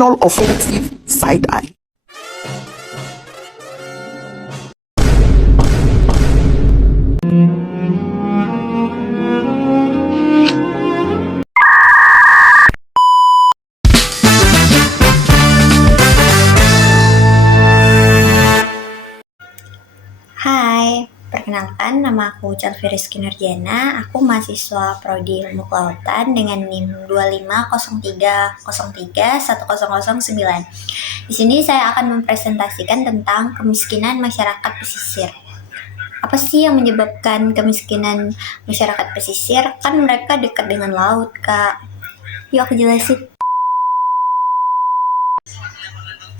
criminal offensive side eye. Hai, perkenalkan nama aku Calvi Rizky Nurjana. Aku mahasiswa Prodi Ilmu Kelautan dengan NIM 2503031009. Di sini saya akan mempresentasikan tentang kemiskinan masyarakat pesisir. Apa sih yang menyebabkan kemiskinan masyarakat pesisir? Kan mereka dekat dengan laut, Kak. Yuk aku jelasin.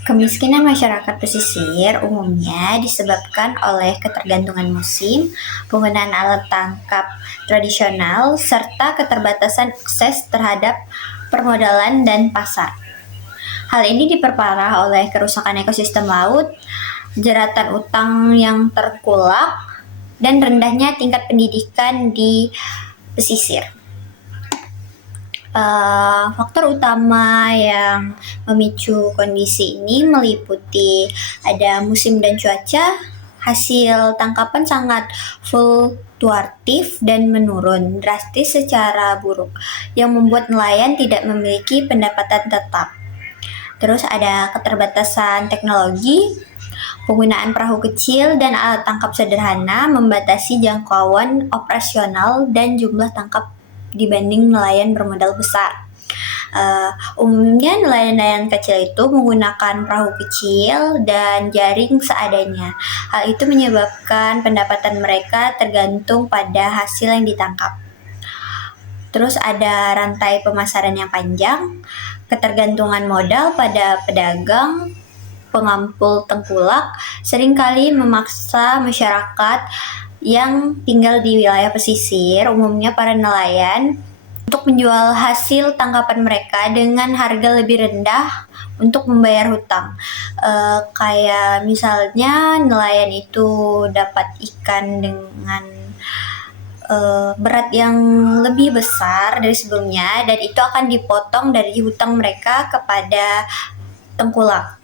Kemiskinan masyarakat pesisir umumnya disebabkan oleh ketergantungan musim, penggunaan alat tangkap tradisional, serta keterbatasan akses terhadap permodalan dan pasar. Hal ini diperparah oleh kerusakan ekosistem laut, jeratan utang yang terkulak, dan rendahnya tingkat pendidikan di pesisir. Faktor utama yang memicu kondisi ini meliputi ada musim dan cuaca, hasil tangkapan sangat fluktuatif dan menurun drastis secara buruk, yang membuat nelayan tidak memiliki pendapatan tetap. Terus ada keterbatasan teknologi, penggunaan perahu kecil dan alat tangkap sederhana membatasi jangkauan operasional dan jumlah tangkap dibanding nelayan bermodal besar. Umumnya nelayan-nelayan kecil itu menggunakan perahu kecil dan jaring seadanya. Hal itu menyebabkan pendapatan mereka tergantung pada hasil yang ditangkap. Terus ada rantai pemasaran yang panjang, ketergantungan modal pada pedagang, pengampul tengkulak, seringkali memaksa masyarakat yang tinggal di wilayah pesisir, umumnya para nelayan, untuk menjual hasil tangkapan mereka dengan harga lebih rendah untuk membayar hutang. Kayak misalnya nelayan itu dapat ikan dengan berat yang lebih besar dari sebelumnya, dan itu akan dipotong dari hutang mereka kepada tengkulak.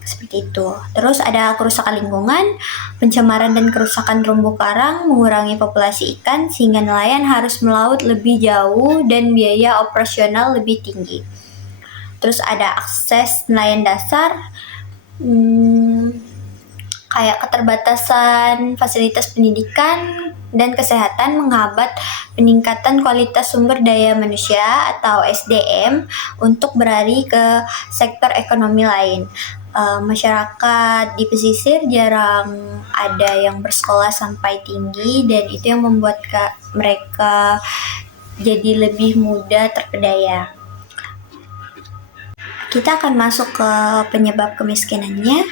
Seperti itu. Terus ada kerusakan lingkungan, pencemaran dan kerusakan terumbu karang mengurangi populasi ikan sehingga nelayan harus melaut lebih jauh dan biaya operasional lebih tinggi. Terus ada akses nelayan dasar, kayak keterbatasan fasilitas pendidikan dan kesehatan menghambat peningkatan kualitas sumber daya manusia atau SDM untuk beralih ke sektor ekonomi lain. Masyarakat di pesisir jarang ada yang bersekolah sampai tinggi, dan itu yang membuat mereka jadi lebih mudah terpedaya. Kita akan masuk ke penyebab kemiskinannya.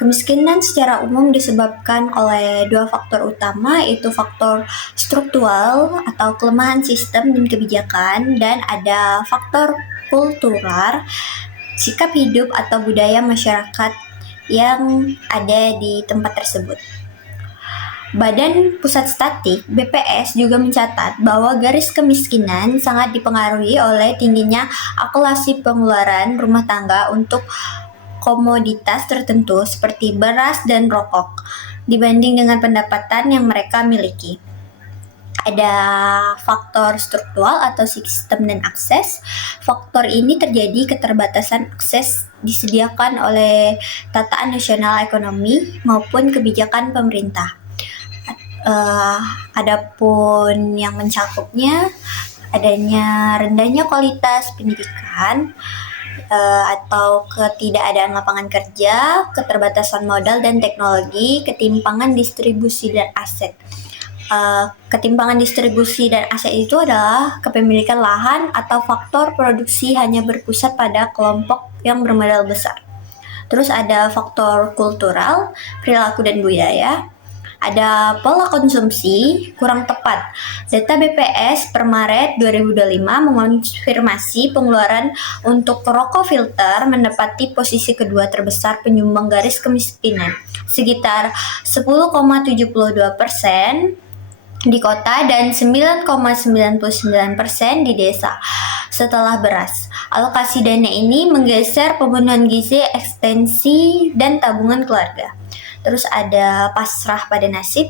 Kemiskinan secara umum disebabkan oleh dua faktor utama, yaitu faktor struktural atau kelemahan sistem dan kebijakan, dan ada faktor kultural, sikap hidup atau budaya masyarakat yang ada di tempat tersebut. Badan Pusat Statistik (BPS) juga mencatat bahwa garis kemiskinan sangat dipengaruhi oleh tingginya akumulasi pengeluaran rumah tangga untuk komoditas tertentu seperti beras dan rokok dibanding dengan pendapatan yang mereka miliki. Ada faktor struktural atau sistem dan akses. Faktor ini terjadi keterbatasan akses disediakan oleh tataan nasional ekonomi maupun kebijakan pemerintah. Adapun yang mencakupnya adanya rendahnya kualitas pendidikan, atau ketidakadaan lapangan kerja, keterbatasan modal dan teknologi, ketimpangan distribusi dan aset. Ketimpangan distribusi dan aset itu adalah kepemilikan lahan atau faktor produksi hanya berpusat pada kelompok yang bermodal besar. Terus ada faktor kultural, perilaku dan budaya. Ada pola konsumsi kurang tepat. Data BPS per Maret 2025 mengonfirmasi pengeluaran untuk rokok filter menempati posisi kedua terbesar penyumbang garis kemiskinan, sekitar 10,72% di kota dan 9,99% di desa setelah beras. Alokasi dana ini menggeser pemenuhan gizi, ekstensi, dan tabungan keluarga. Terus ada pasrah pada nasib,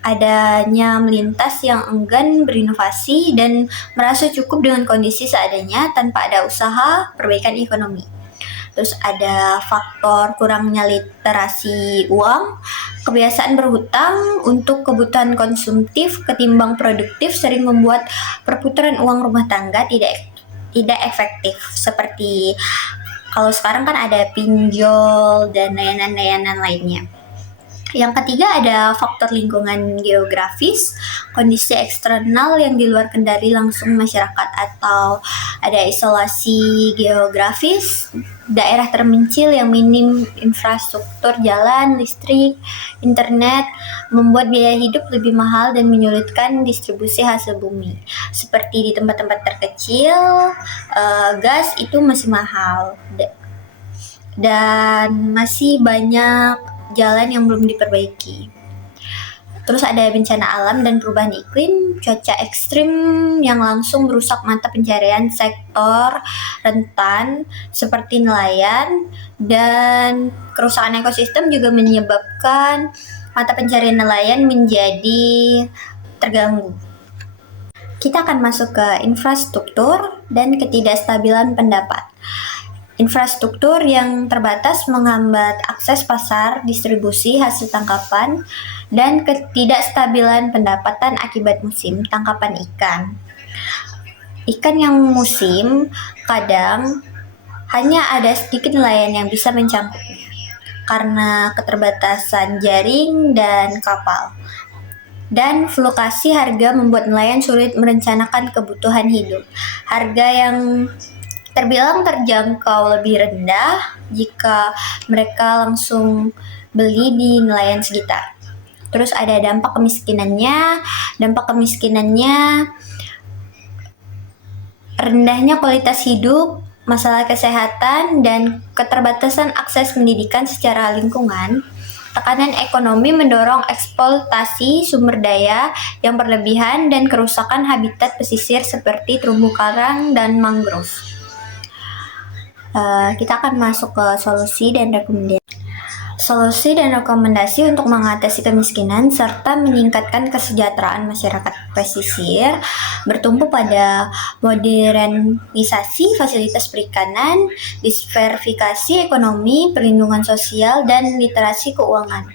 adanya melintas yang enggan berinovasi dan merasa cukup dengan kondisi seadanya tanpa ada usaha perbaikan ekonomi. Terus ada faktor kurangnya literasi uang, kebiasaan berhutang untuk kebutuhan konsumtif ketimbang produktif sering membuat perputaran uang rumah tangga tidak efektif. Seperti kalau sekarang kan ada pinjol dan layanan-layanan lainnya. Yang ketiga ada faktor lingkungan geografis, kondisi eksternal yang di luar kendali langsung masyarakat, atau ada isolasi geografis, daerah terpencil yang minim infrastruktur jalan, listrik, internet, membuat biaya hidup lebih mahal dan menyulitkan distribusi hasil bumi. Seperti di tempat-tempat terkecil, gas itu masih mahal dan masih banyak jalan yang belum diperbaiki. Terus ada bencana alam dan perubahan iklim, cuaca ekstrim yang langsung merusak mata pencarian sektor rentan seperti nelayan, dan kerusakan ekosistem juga menyebabkan mata pencarian nelayan menjadi terganggu. Kita akan masuk ke infrastruktur dan ketidakstabilan pendapat. Infrastruktur yang terbatas menghambat akses pasar, distribusi hasil tangkapan, dan ketidakstabilan pendapatan akibat musim tangkapan ikan. Ikan yang musim kadang hanya ada sedikit nelayan yang bisa mencangkupnya karena keterbatasan jaring dan kapal. Dan fluktuasi harga membuat nelayan sulit merencanakan kebutuhan hidup. Harga yang terbilang terjangkau lebih rendah jika mereka langsung beli di nelayan sekitar. Terus ada dampak kemiskinannya. Dampak kemiskinannya rendahnya kualitas hidup, masalah kesehatan, dan keterbatasan akses pendidikan secara lingkungan. Tekanan ekonomi mendorong eksploitasi sumber daya yang berlebihan dan kerusakan habitat pesisir seperti terumbu karang dan mangrove. Kita akan masuk ke solusi dan rekomendasi. Solusi dan rekomendasi untuk mengatasi kemiskinan serta meningkatkan kesejahteraan masyarakat pesisir bertumpu pada modernisasi fasilitas perikanan, diversifikasi ekonomi, perlindungan sosial, dan literasi keuangan.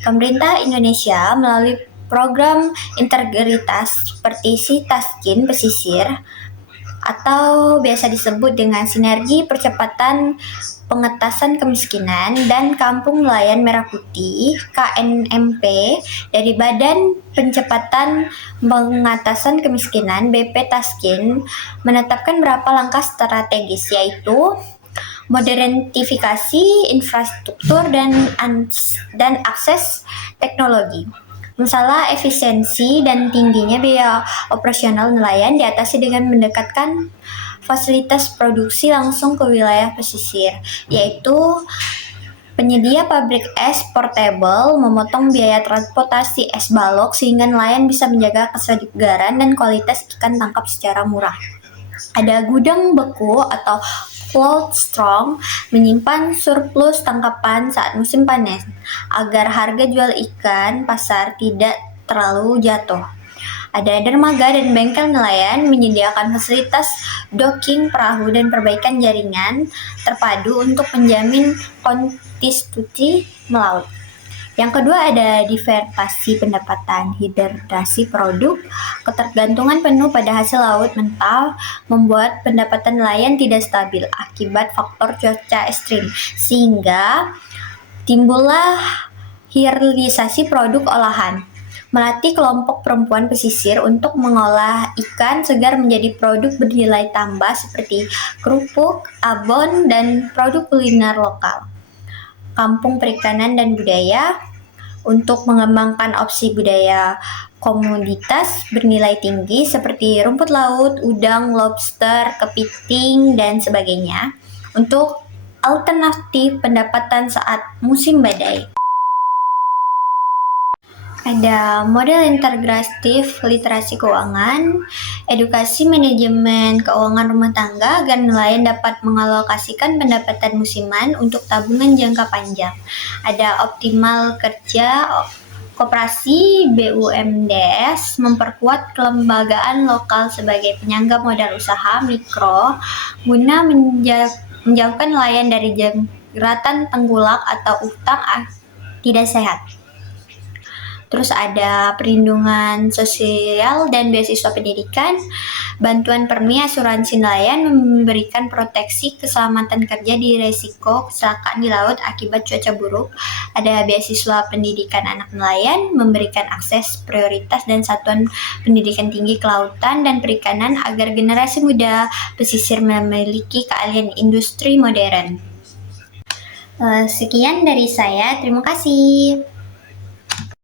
Pemerintah Indonesia melalui program integritas seperti Sitaskin Pesisir atau biasa disebut dengan Sinergi Percepatan Pengentasan Kemiskinan dan Kampung Nelayan Merah Putih (KNMP) dari Badan Percepatan Pengentasan Kemiskinan (BP Taskin) menetapkan beberapa langkah strategis, yaitu modernifikasi infrastruktur dan akses teknologi. Masalah efisiensi dan tingginya biaya operasional nelayan diatasi dengan mendekatkan fasilitas produksi langsung ke wilayah pesisir, yaitu penyedia pabrik es portable memotong biaya transportasi es balok sehingga nelayan bisa menjaga kesegaran dan kualitas ikan tangkap secara murah. Ada gudang beku atau cold storage menyimpan surplus tangkapan saat musim panen agar harga jual ikan pasar tidak terlalu jatuh. Ada dermaga dan bengkel nelayan menyediakan fasilitas docking perahu dan perbaikan jaringan terpadu untuk menjamin konsistensi melaut. Yang kedua ada diversifikasi pendapatan, hidrasi produk. Ketergantungan penuh pada hasil laut mentah membuat pendapatan nelayan tidak stabil akibat faktor cuaca ekstrim, sehingga timbullah hilirisasi produk olahan. Melatih kelompok perempuan pesisir untuk mengolah ikan segar menjadi produk bernilai tambah seperti kerupuk, abon, dan produk kuliner lokal. Kampung Perikanan dan Budaya untuk mengembangkan opsi budaya komoditas bernilai tinggi seperti rumput laut, udang, lobster, kepiting, dan sebagainya untuk alternatif pendapatan saat musim badai. Ada model integratif literasi keuangan Edukasi manajemen keuangan rumah tangga agar nelayan dapat mengalokasikan pendapatan musiman untuk tabungan jangka panjang. Ada optimal kerja koperasi BUMDes memperkuat kelembagaan lokal sebagai penyangga modal usaha mikro guna menjauhkan nelayan dari jeratan tengkulak atau utang tidak sehat. Terus ada perlindungan sosial dan beasiswa pendidikan. Bantuan Permi Asuransi Nelayan memberikan proteksi keselamatan kerja di resiko kecelakaan di laut akibat cuaca buruk. Ada beasiswa pendidikan anak nelayan, memberikan akses prioritas dan satuan pendidikan tinggi kelautan dan perikanan agar generasi muda pesisir memiliki keahlian industri modern. Sekian dari saya, terima kasih.